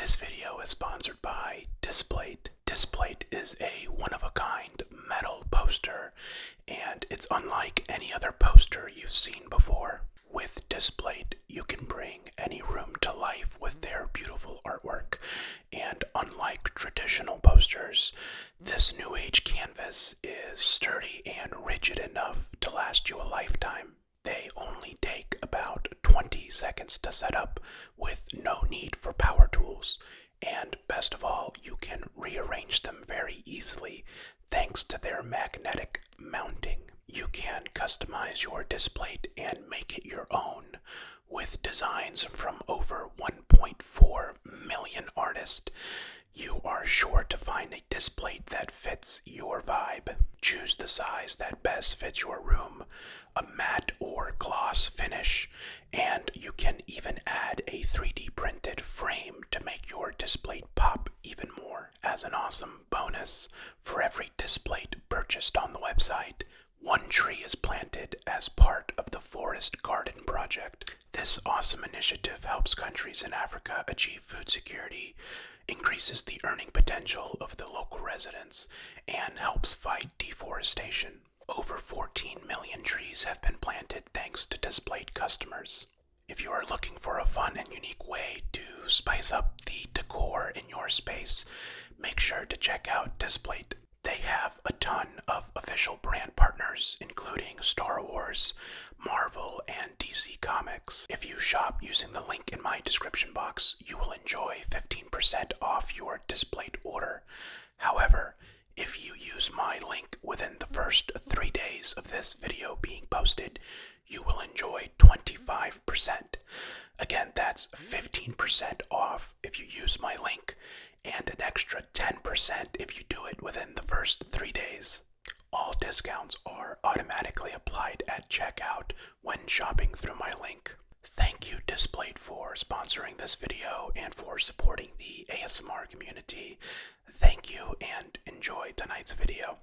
This video is sponsored by Displate. Displate is a one-of-a-kind metal poster, and it's unlike any other poster you've seen before. With Displate, you can bring any room to life with their beautiful artwork, and unlike traditional posters, this new age canvas is sturdy and rigid enough to last you a lifetime. They only take about 20 seconds to set up with no need for power tools, and best of all, you can rearrange them very easily thanks to their magnetic mounting. You can customize your Displate and make it your own with designs from over 1.4 million artists. You are sure to find a Displate that fits your vibe. Choose the size that best fits your room, a matte or gloss finish, and you can even add a 3D printed frame to make your Displate pop even more. As an awesome bonus, for every Displate purchased on the website, one tree is planted as part of the Forest Garden Project. This awesome initiative helps countries in Africa achieve food security, increases the earning potential of the local residents, and helps fight deforestation. Over 14 million trees have been planted thanks to Displate customers. If you are looking for a fun and unique way to spice up the decor in your space, make sure to check out Displate. They have a ton of official brand partners, including Star Wars, Marvel, and DC Comics. If you shop using the link in my description box, you will enjoy 15% off your Displate order. However, if you use my link within the first 3 days of this video being posted, you will enjoy 25%. Again, that's 15% off if you use my link, and an extra 10% if you do it within the first 3 days. All discounts are automatically applied at checkout when shopping through my link. Thank you, Displate, for sponsoring this video and for supporting the ASMR community. Thank you, and enjoy tonight's video.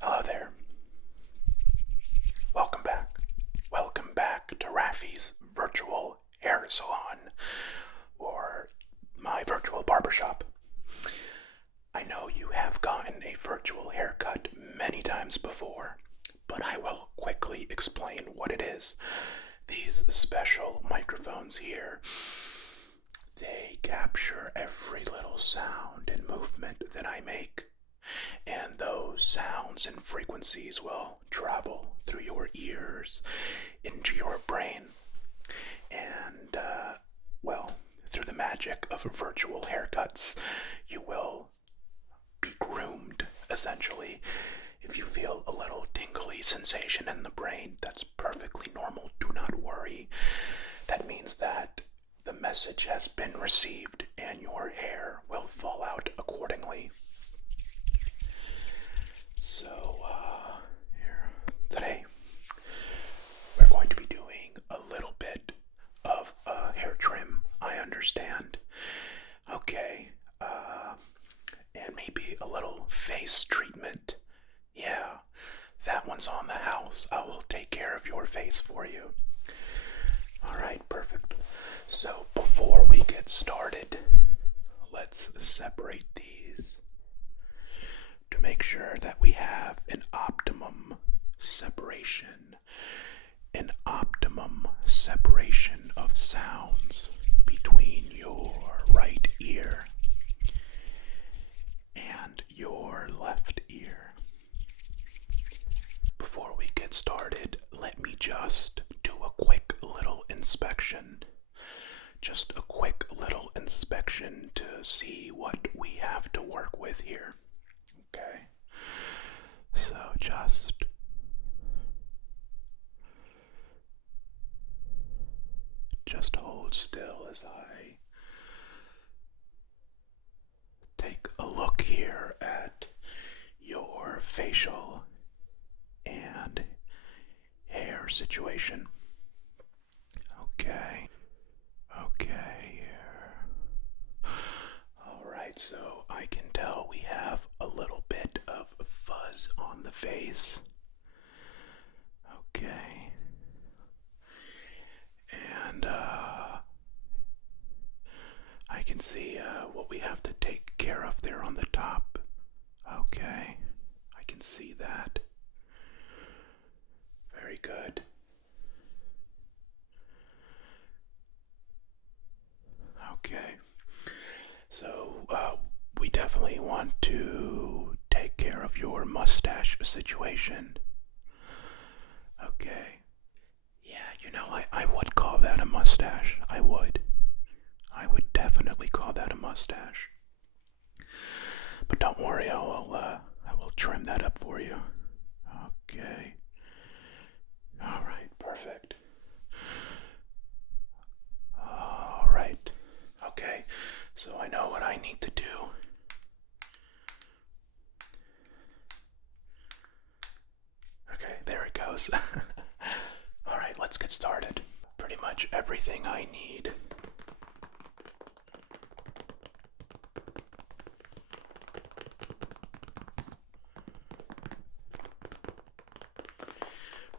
Hello there. Welcome back. Welcome back to Raffy's virtual hair salon, or my virtual barbershop. I know you have gotten a virtual haircut many times before, but I will quickly explain what it is. These special microphones here, they capture every little sound and movement that I make. And those sounds and frequencies will travel through your ears, into your brain, and, through the magic of virtual haircuts, you will be groomed, essentially. If you feel a little tingly sensation in the brain, that's perfectly normal. Do not worry. That means that the message has been received, and your hair will fall out accordingly. So, here, today, we're going to be doing a little bit of hair trim, I understand. Okay, and maybe a little face treatment. Yeah, that one's on the house. I will take care of your face for you. Alright, perfect. So, before we get started, let's separate these to make sure that we have an optimum separation of sounds between your right ear and your left ear. Before we get started, let me just do a quick little inspection. Just a quick little inspection to see what we have to work with here. Okay, so just hold still as I take a look here at your facial and hair situation. Okay. face. Okay. And I can see what we have to take care of there on the top. Okay. I can see that. Very good. Okay. So, we definitely want to take care of your mustache situation. Okay. Yeah, you know, I would call that a mustache. I would. I would definitely call that a mustache. But don't worry, I will trim that up for you. Okay. All right, perfect. All right. Okay. So I know what I need to do. Okay, there it goes. All right, let's get started. Pretty much everything I need.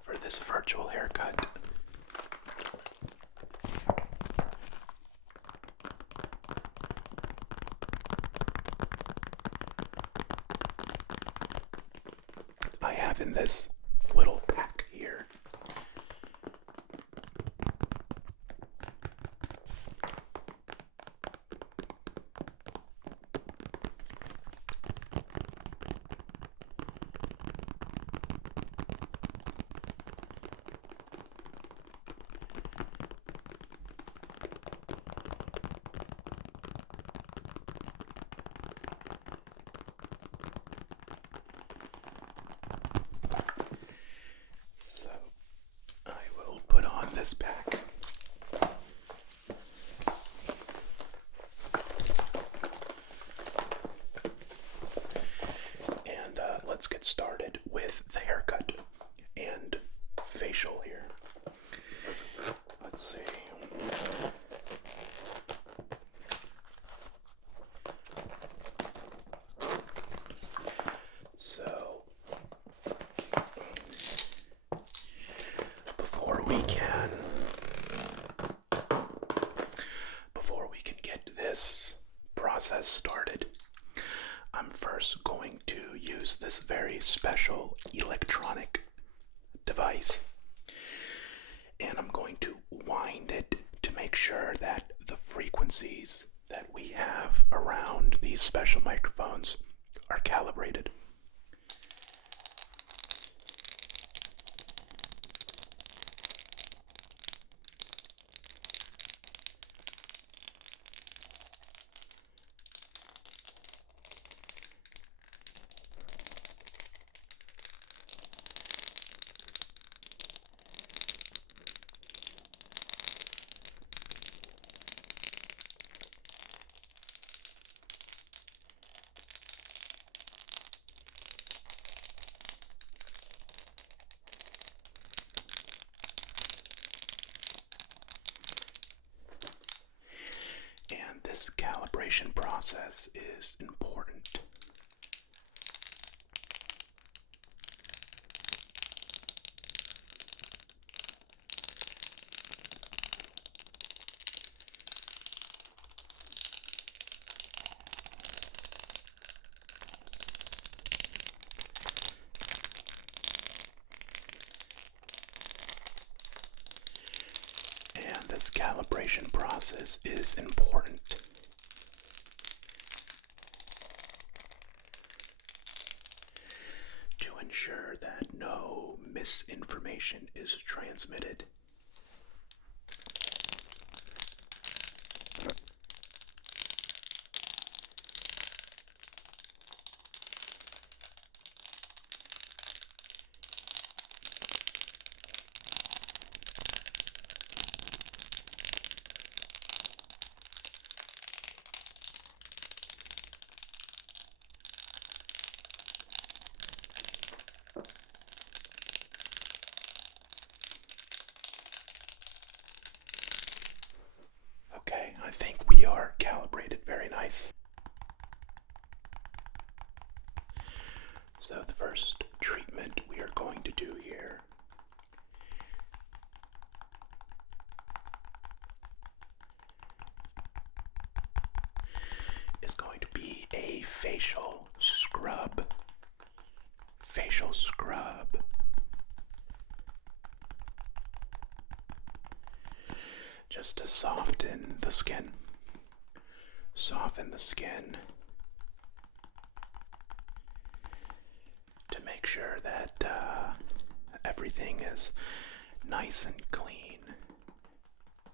For this virtual haircut. I have in this little pack here this pack. And let's get started with the haircut and facial here. Let's see. So, before we can get this process started, I'm first going to use this very special electronic device, and I'm going to wind it to make sure that the frequencies that we have around these special microphones are calibrated. And this calibration process is important. And this calibration process is important. To ensure that no misinformation is transmitted. Okay, I think we are calibrated. Very nice. So the first treatment we are going to do here is going to be a facial scrub. Facial scrub. Just to soften the skin. Soften the skin. To make sure that everything is nice and clean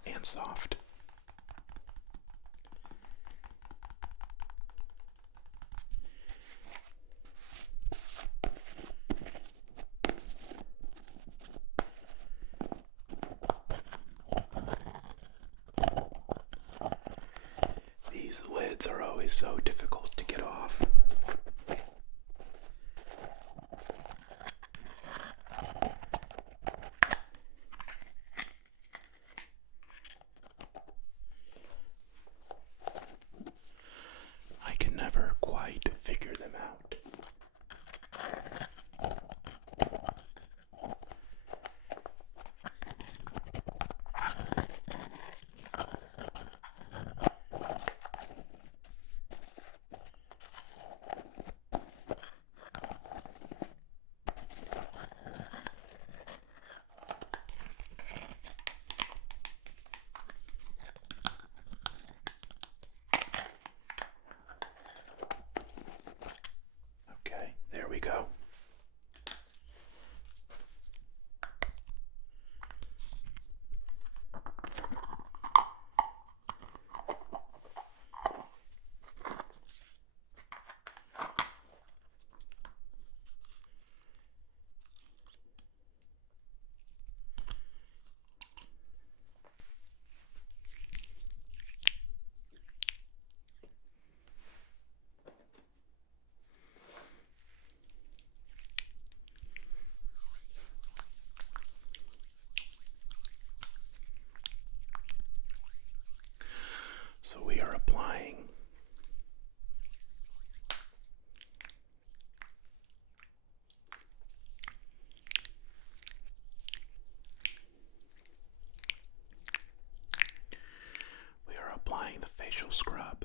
and soft. These lids are always so difficult to get off. I can never quite figure them out. Okay, there we go. So we are applying the facial scrub.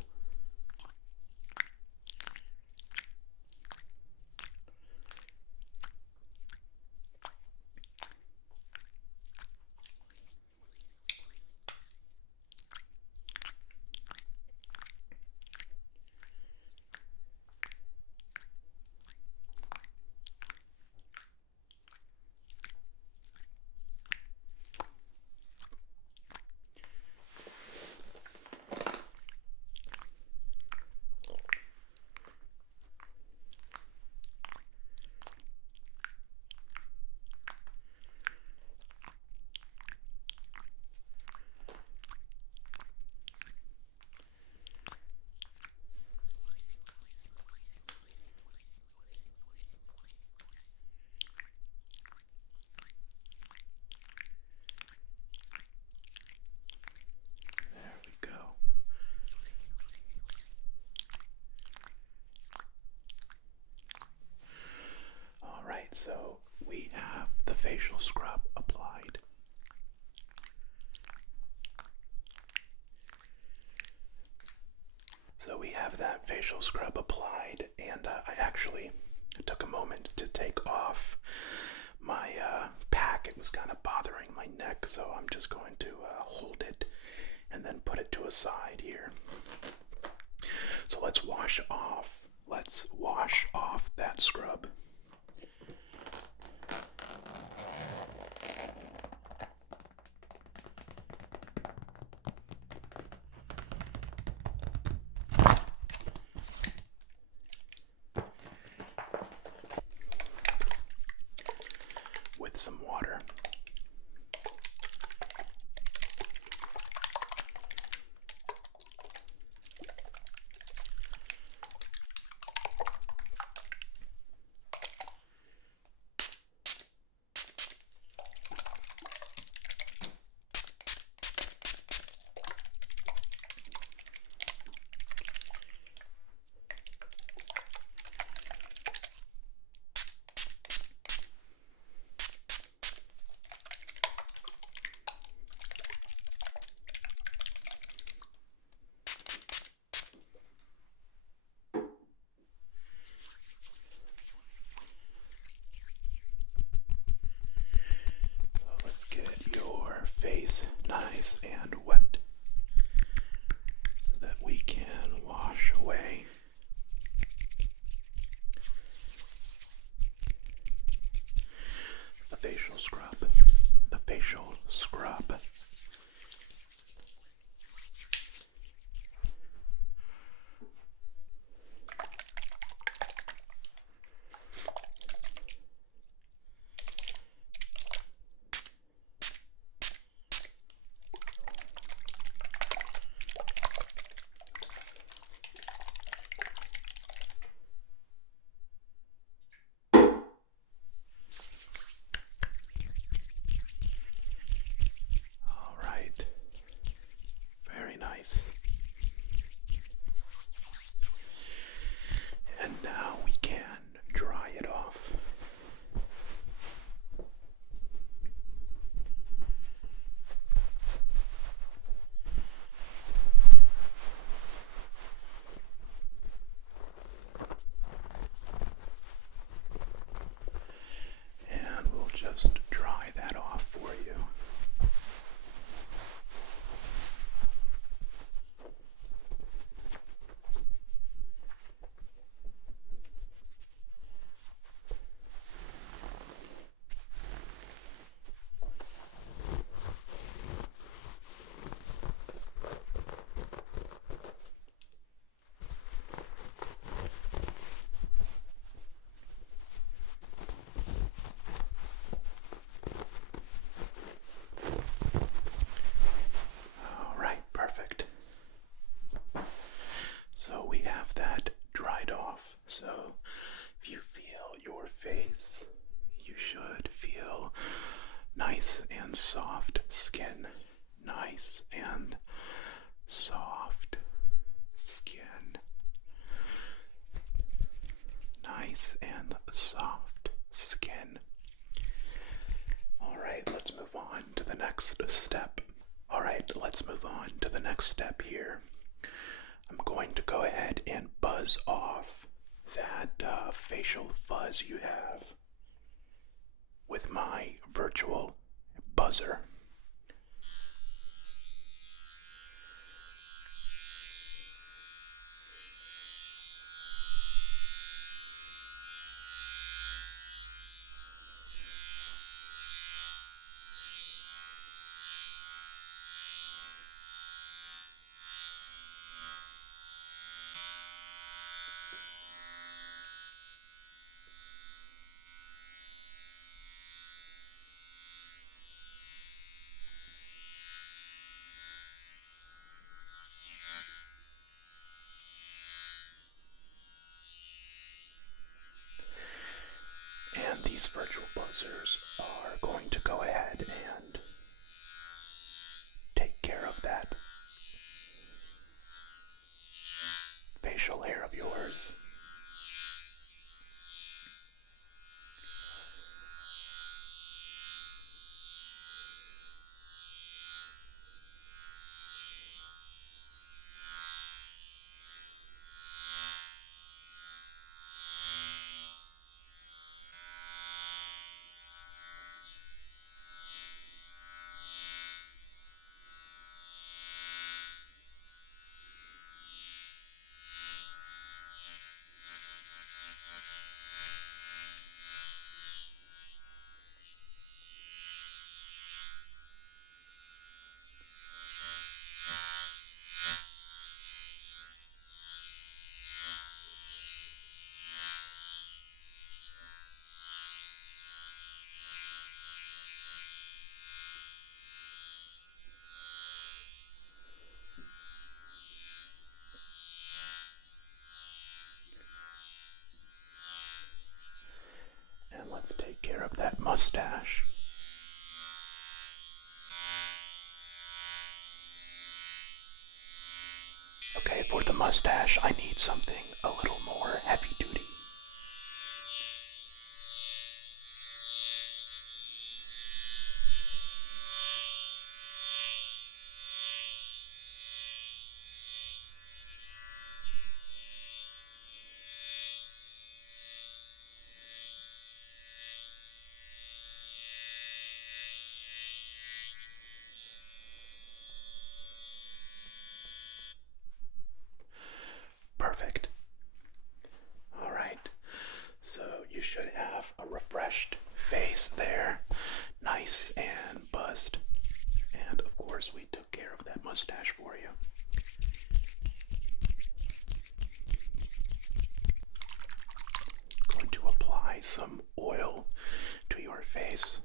There we go. All right, so we have the facial scrub applied. So we have that facial scrub applied, and I actually took a moment to take off my pack. It was kind of bothering my neck, so I'm just going to hold it and then put it to a side here. So let's wash off that scrub. With some water. nice and soft skin. Nice and soft skin. Alright, let's move on to the next step. Alright, let's move on to the next step here. I'm going to go ahead and buzz off that facial fuzz you have with my virtual buzzer. And these virtual buzzers are going to go ahead and take care of that facial hair of yours. And let's take care of that mustache. Okay, for the mustache, I need something a little more heavy duty. Perfect. Alright, so you should have a refreshed face there, nice and buzzed. And of course, we took care of that mustache for you. Going to apply some oil to your face.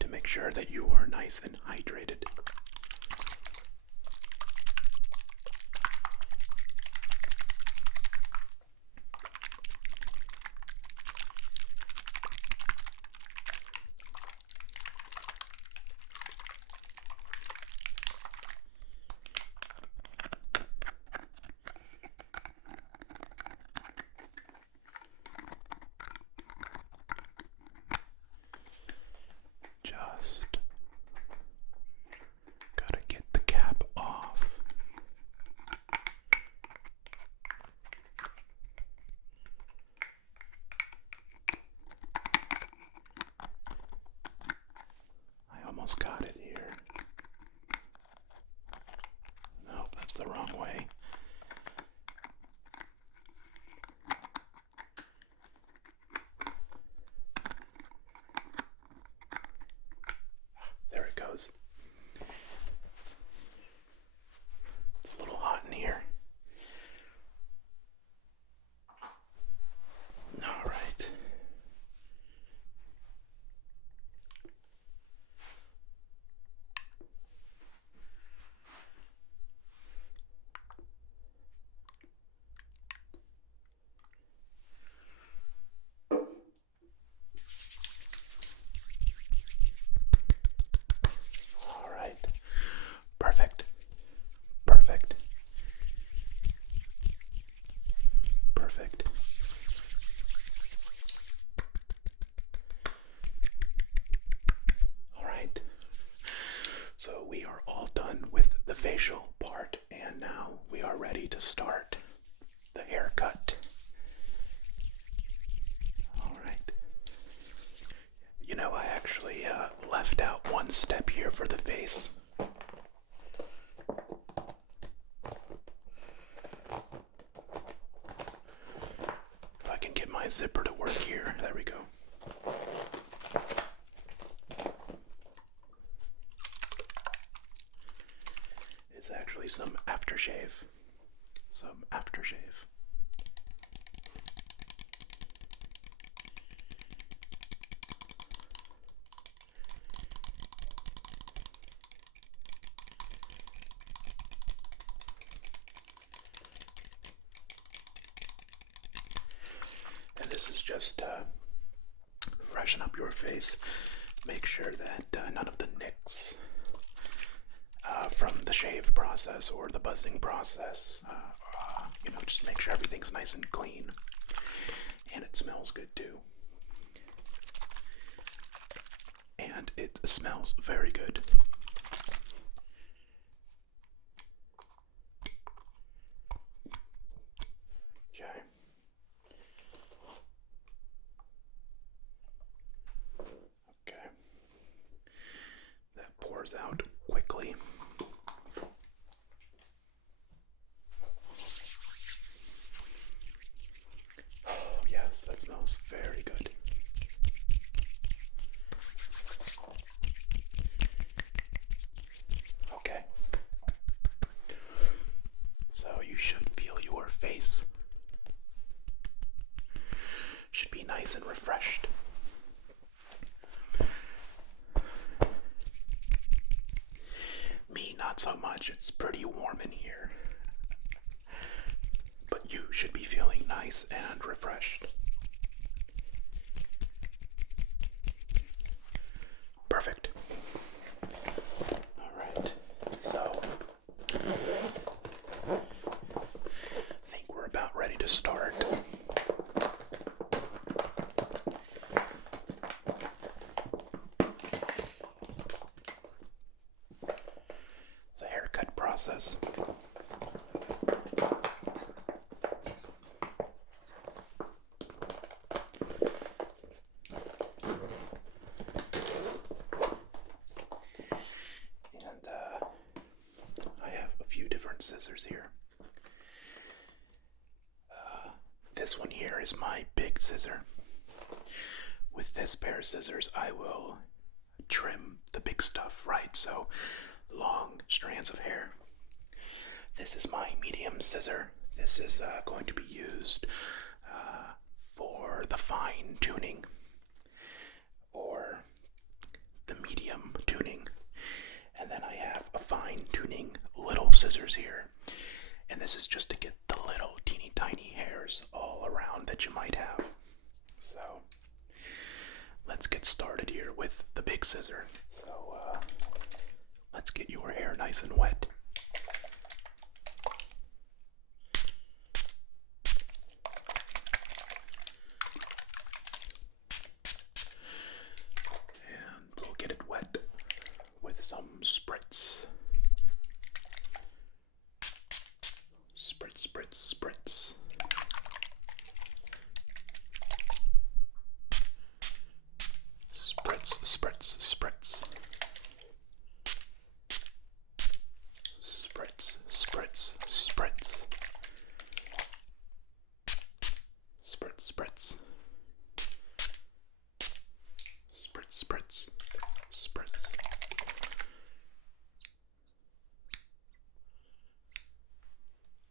To make sure that you are nice and hydrated. Just one step here for the face. If I can get my zipper to work here, there we go. It's actually some aftershave. Some aftershave. And this is just freshen up your face. Make sure that none of the nicks from the shave process or the buzzing process, just make sure everything's nice and clean. And it smells good too. And it smells very good. Okay. Okay. That pours out quickly. Oh, yes, that smells very good. Okay. So you should feel your face should be nice and refreshed. Me, not so much. It's pretty warm in here. But you should be feeling nice and refreshed. Perfect. Alright, so I think we're about ready to start. The haircut process. I have a few different scissors here. This one here is my big scissor. With this pair of scissors, I will trim the big stuff, right? So, long strands of hair. This is my medium scissor. This is going to be used for the fine tuning or the medium tuning. And then I have a fine tuning little scissors here. And this is just to get the little teeny tiny hairs all around that you might have. So let's get started here with the big scissor. So let's get your hair nice and wet. And we'll get it wet with some spritz. Spritz, spritz, spritz. Spritz, spritz, spritz. Spritz, spritz, spritz. Spritz, spritz. Spritz, spritz, spritz.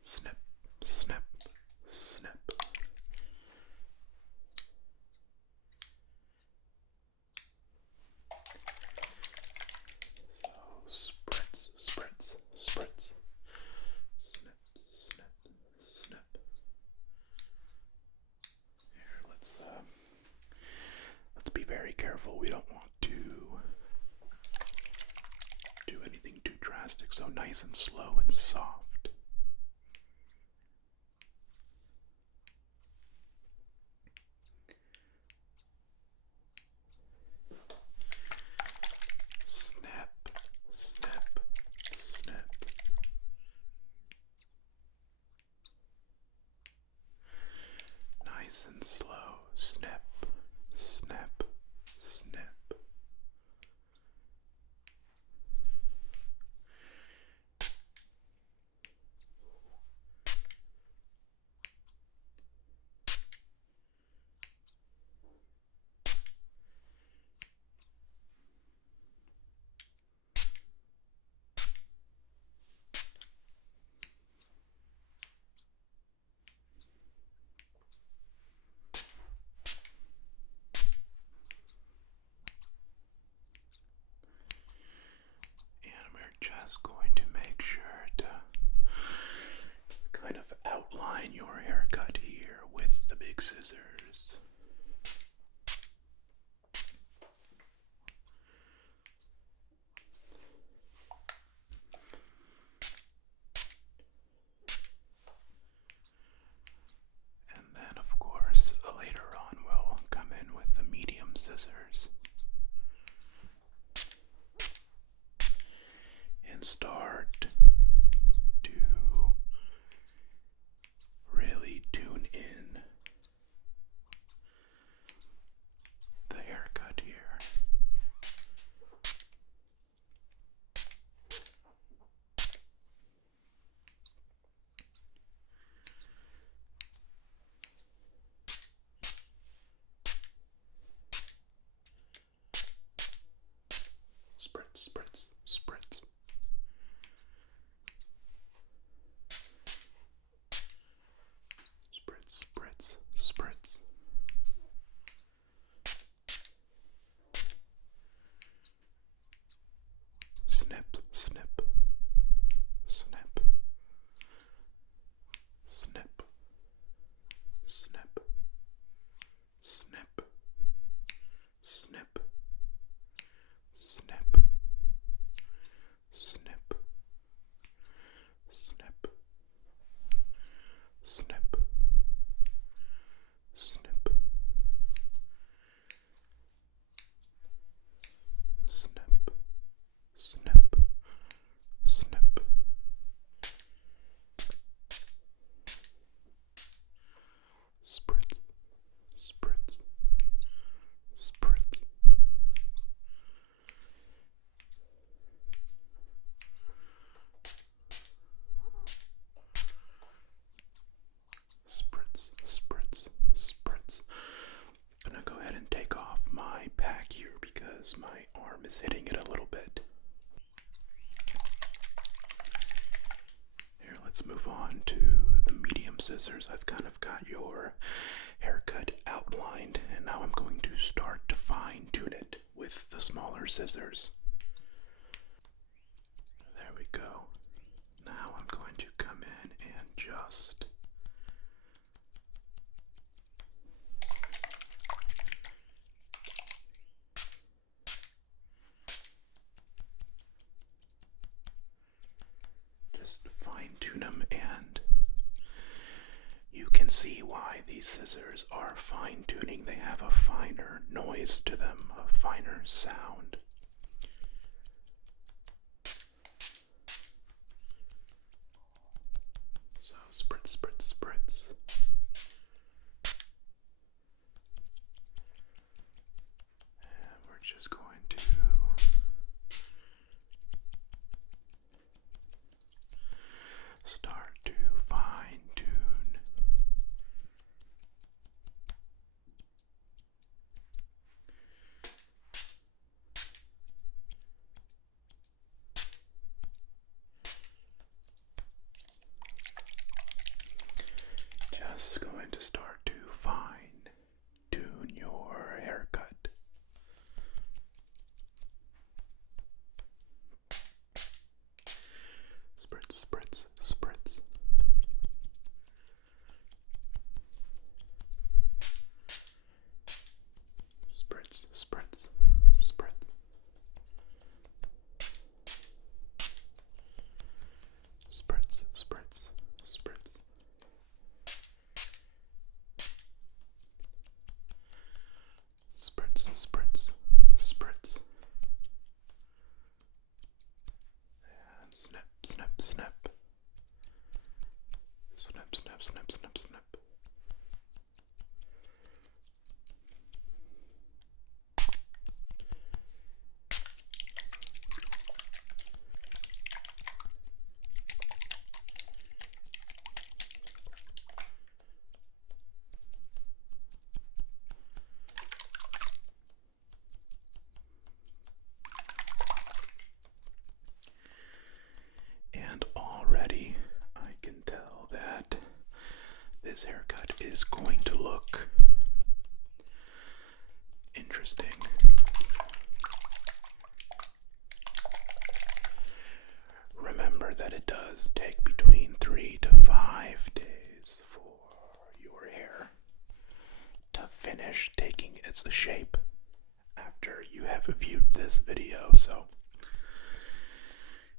Snip, snip, snip. So spritz, spritz, spritz. Snip, snip, snip. Here, let's be very careful. We don't want to do anything too drastic, so nice and slow and soft. Snip, snip, snip. Nice and slow. Snip, snip, snip. scissors and start to really tune in the haircut here. Spritz, spritz, spritz. Spritz, spritz, spritz. Snip, snip, snip, snip, snip, snip, snip, snip, snip, snip, snip, snip, snip, snip, snip. Spritz, spritz, spritz. Spritz, spritz, spritz. I'm gonna go ahead and take off my pack here because my arm is hitting it a little bit. Here, let's move on to the medium scissors. I've kind of got your haircut outlined, and now I'm going to start to fine tune it with the smaller scissors. There we go. Now I'm going to come in and just fine tune them, and you can see why these scissors are fine tuning. They have a finer noise to them, a finer sound. So spritz, spritz, spritz. And we're just going to start to fine tune. Just going to start to fine tune your haircut. Spritz, spritz, spritz. Spritz, spritz, spritz. Spritz, spritz, spritz. Spritz, spritz, spritz. And snip, snip, snip. Snip, snip, snip, snip, snip. And already I can tell that this haircut is going to look interesting. Remember that it does take between 3 to 5 days for your hair to finish taking its shape after you have viewed this video, so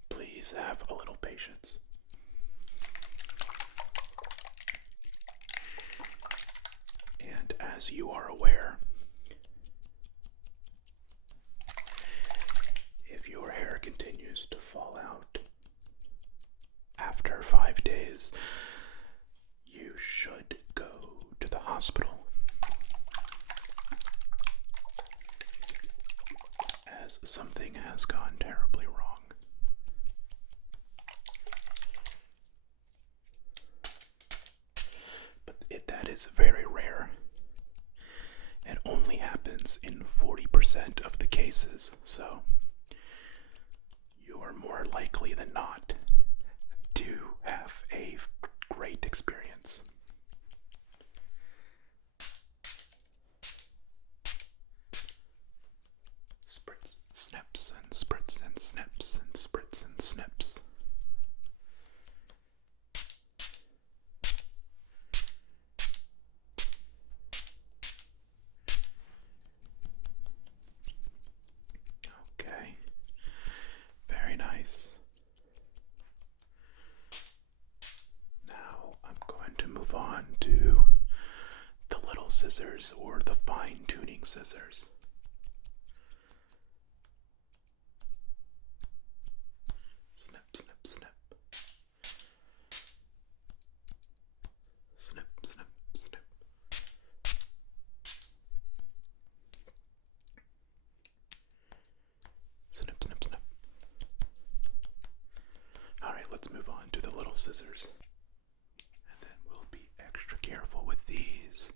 please have a little patience. And as you are aware, something has gone terribly wrong. But that is very rare. It only happens in 40% of the cases, so you are more likely than not to have a great experience. Spritz, snips, and spritz, and snips, and spritz, and snips. Okay, very nice. Now I'm going to move on to the little scissors, or the fine-tuning scissors. Snip, snip, snip. Snip, snip, snip. Snip, snip, snip. Alright, let's move on to the little scissors. And then we'll be extra careful with these.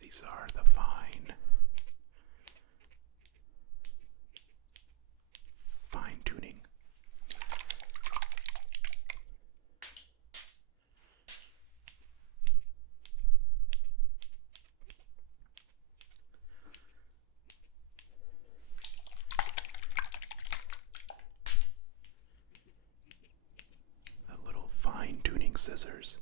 These are the fine tuning. The little fine tuning scissors.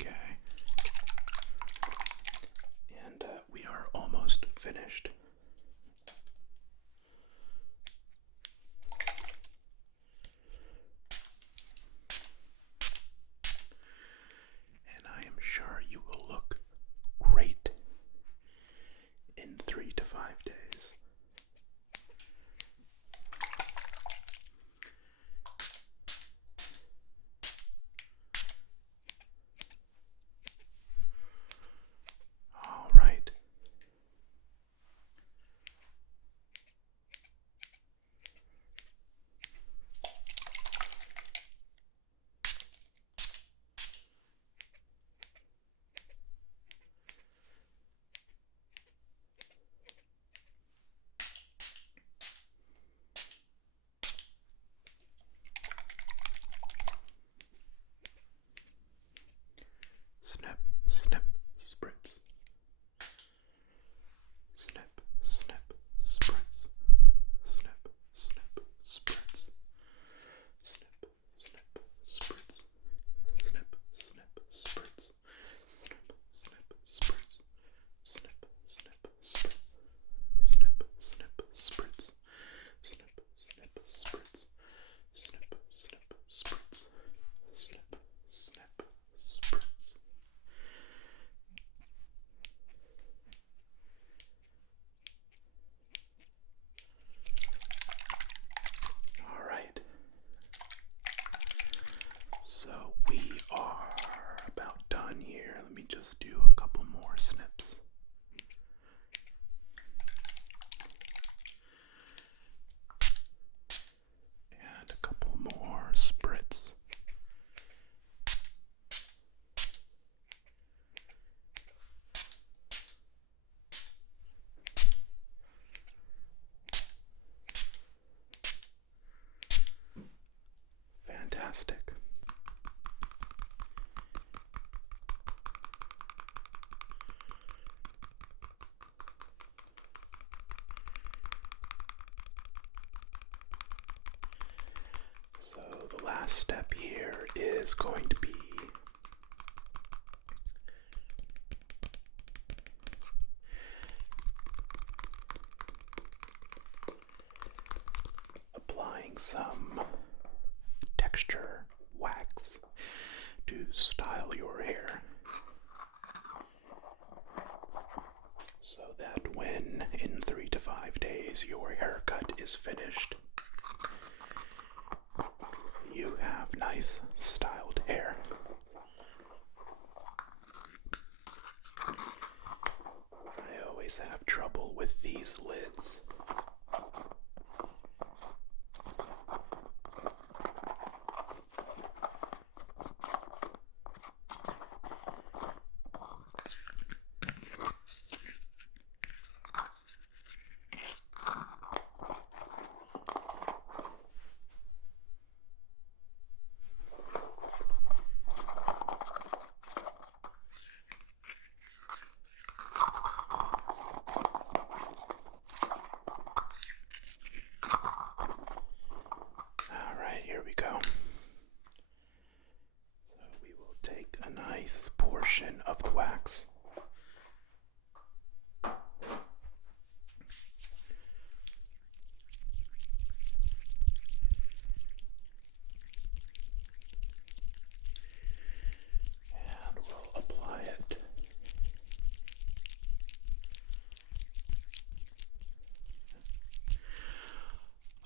Okay. And we are almost finished. And I am sure you will look great in 3 to 5 days. All right. Snip, snip, spritz. Snip, snip, spritz. Snip, snip, spritz. Snip, snip, spritz. Snip, snip, spritz. Snip, snip, spritz. Snip, snip, spritz. Snip, snip, spritz. Snip, snip, spritz. Snip, snip, spritz. Snip, snip, spritz. All right. So we are about done here. Let me just do a couple more snips. And a couple more spritz. Fantastic. So the last step here is going to be applying some texture wax to style your hair, so that when in 3 to 5 days your haircut is finished, you have nice styled hair. I always have trouble with these lids. Here we go. So we will take a nice portion of the wax. And we'll apply it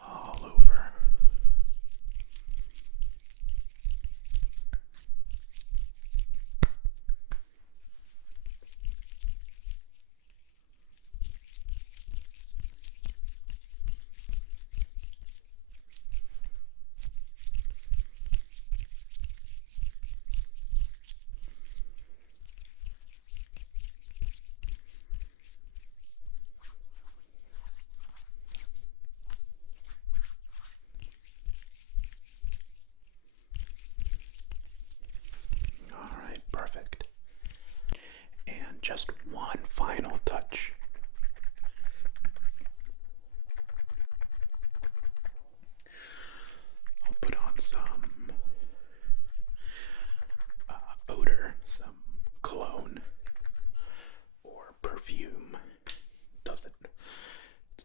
all over. Perfect. And just one final touch. I'll put on some odor, some cologne or perfume. It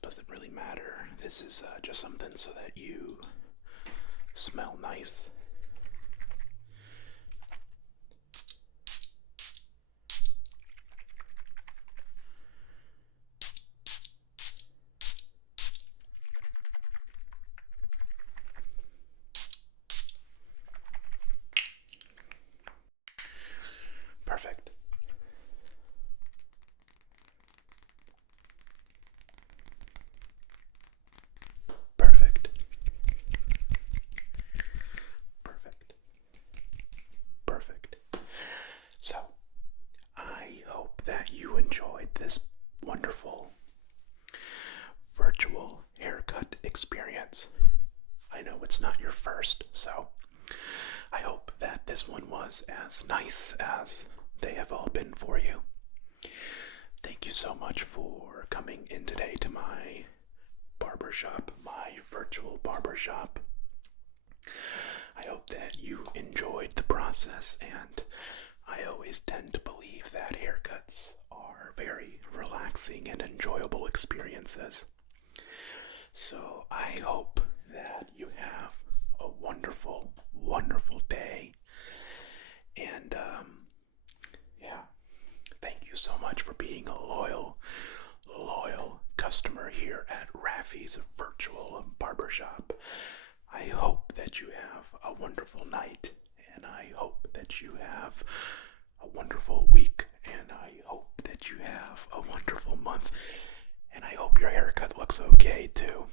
doesn't really matter. This is just something so that you smell nice. Perfect. Perfect. Perfect. Perfect. So, I hope that you enjoyed this wonderful virtual haircut experience. I know it's not your first, so I hope that this one was as nice as they have all been for you. Thank you so much for coming in today to my barbershop, my virtual barbershop. I hope that you enjoyed the process, and I always tend to believe that haircuts are very relaxing and enjoyable experiences. So I hope that you have a wonderful, wonderful day. And thank you so much for being a loyal customer here at Raffy's virtual barbershop. I hope that you have a wonderful night, and I hope that you have a wonderful week, and I hope that you have a wonderful month, and I hope your haircut looks okay too.